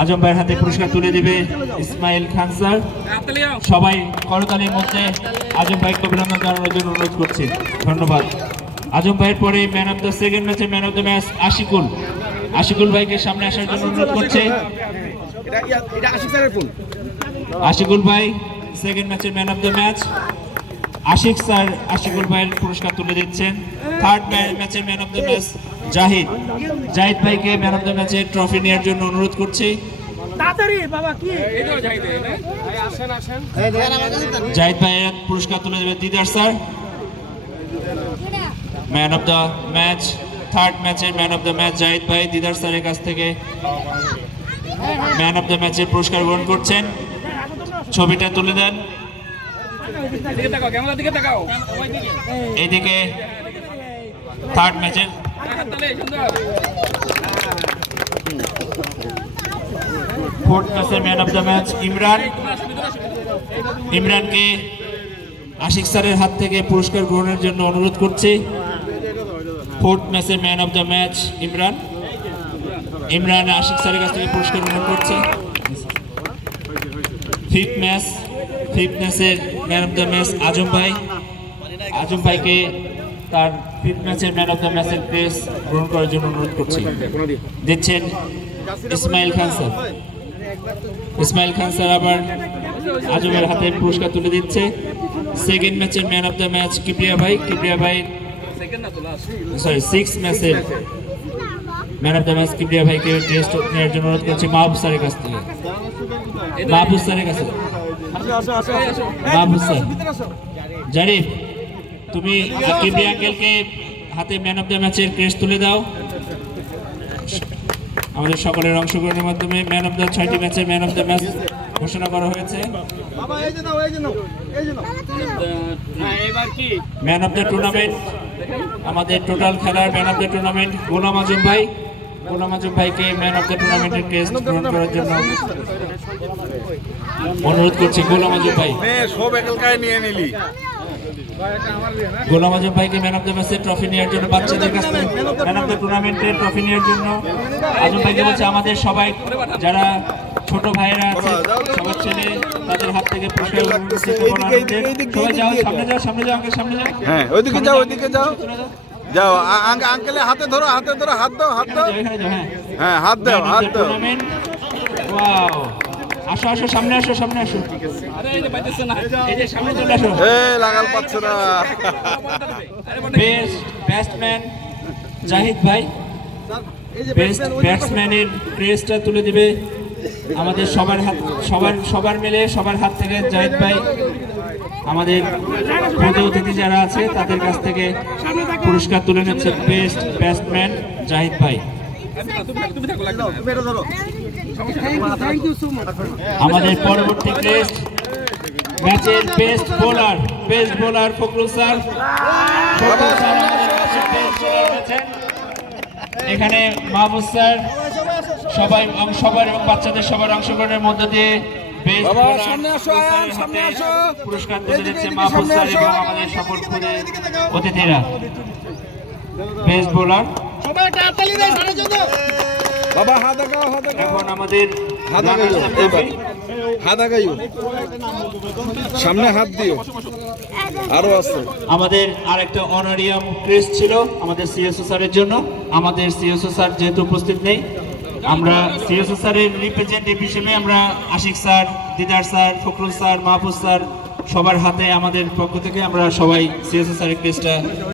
আজম ভাইয়ের হাতে পুরস্কার তুলে দিবে ইসমাইল খান স্যার। সবাই করতালির মধ্যে আজম ভাইকে অভিনন্দন জানানোর জন্য অনুরোধ করছি। ধন্যবাদ। আজম ভাইয়ের পরে ম্যান অফ দ্য সেকেন্ড ম্যাচে man of the match Ashikul ভাইকে সামনে আসার জন্য অনুরোধ করছে। আশিকুল ভাই সেকেন্ড ম্যাচের man of the match. Ashik sir Ashikul ভাইয়ের পুরস্কার তুলে দিচ্ছেন। থার্ড ম্যাচের man of the match Zahid ভাইকে ম্যান অফ দ্য ম্যাচের ট্রফি নেওয়ার জন্য অনুরোধ করছি। জাহিদ ভাইয়ের পুরস্কার তুলে দেবে Didar sir. Man of the match, third ম্যাচের man of the match Zahid ভাই দিদার স্যারের কাছ থেকে ম্যান অফ দ্য ম্যাচের পুরস্কার গ্রহণ করছেন। ছবিটা তুলে দেন। এইদিকে থার্ড ম্যাচের ফোর্থ ম্যাচের ম্যান অফ দ্য ম্যাচ ইমরানকে আশিক স্যারের হাত থেকে পুরস্কার গ্রহণের জন্য অনুরোধ করছি। ফোর্থ ম্যাচের man of the match Imran Ashik স্যারের কাছ থেকে পুরস্কার গ্রহণ করছে। ফিফথ ম্যাচের man of the match Azam ভাইকে তার ফিফথ ম্যাচের ম্যান অফ দ্য ম্যাচের ক্রেস গ্রহণ করার জন্য অনুরোধ করছি। দিচ্ছেন ইসমাইল খান স্যার আবার আজমের হাতে পুরস্কার তুলে দিচ্ছে। সেকেন্ড ম্যাচের man of the match Kibria ভাই সিক্স ম্যাচের man of the match Kibria ভাইকে টেস্ট নেওয়ার জন্য অনুরোধ করছি মাহবুব স্যারের কাছে। জারিফ, তুমি কিবরিয়া আঙ্কেলকে হাতে ম্যান অফ দ্য ম্যাচের ক্রেস্ট তুলে দাও। আমাদের সকলের অংশগ্রহণের মাধ্যমে ম্যান অফ দ্য 6টি ম্যাচের ম্যান অফ দ্য ম্যাচ ঘোষণা করা হয়েছে। ম্যান অফ দ্য টুর্নামেন্ট, আমাদের টোটাল খেলার man of the tournament Golam Azam ভাইকে ম্যান অফ দ্য টুর্নামেন্টের ক্রেস্ট গ্রহণ করার জন্য অনুরোধ করছি। গোলাম আজম ভাইকে ম্যান অফ দ্য ম্যাচের ট্রফি নেওয়ার জন্য বাচ্চাদের কাছ থেকে ম্যান অফ দ্য টুর্নামেন্টের ট্রফি নেওয়ার জন্য আজম ভাইকে বলছে আমাদের সবাই যারা ছোট ভাইয়েরা আছে সবার ছেলে তাদের হাত থেকে পুরস্কার সবাই যাও, সামনে যাও সামনে যাও। হ্যাঁ, ওইদিকে যাও আঙ্কেলে হাতে ধরো হাত দাও। হ্যাঁ, হাত দাও। ওয়াও, আসো সামনে আসো। লাগাল পাচ্ছে না। ব্যাটসম্যান জাহিদ ভাই বেস্ট ব্যাটসম্যানের ক্রেস্টটা তুলে দিবে আমাদের সবার মিলে সবার হাত থেকে জাহিদ ভাই আমাদের প্রধান অতিথি যারা আছে তাদের কাছ থেকে পুরস্কার তুলে নিচ্ছে বেস্ট ব্যাটসম্যান জাহিদ ভাই। আমাদের পরবর্তী ক্রেস্ট ম্যাচের বেস্ট বোলার ফখরুল স্যার। এখানে মাহবুব স্যার সবার এবং বাচ্চাদের সবার অংশগ্রহণের মধ্য দিয়ে পুরস্কার তুলে দিচ্ছে মাহবুব স্যার এবং আমাদের সকল অতিথিরা। বেস্ট বোলার এখন আমাদের সামনে হাত দিও। আরো আছে আমাদের আরেকটা অনারিয়াম ক্রেস্ট ছিল আমাদের সিএসও স্যারের জন্য। আমাদের সিএসও স্যার যেহেতু উপস্থিত নেই, আমরা সিএসও স্যারের রিপ্রেজেন্টেটিভ হিসেবে আমরা Ashik sir, Didar sir, Fakhrul sir, Mahfuz sir সবার হাতে আমাদের পক্ষ থেকে আমরা সবাই সিএসও স্যারের ক্রেস্টটা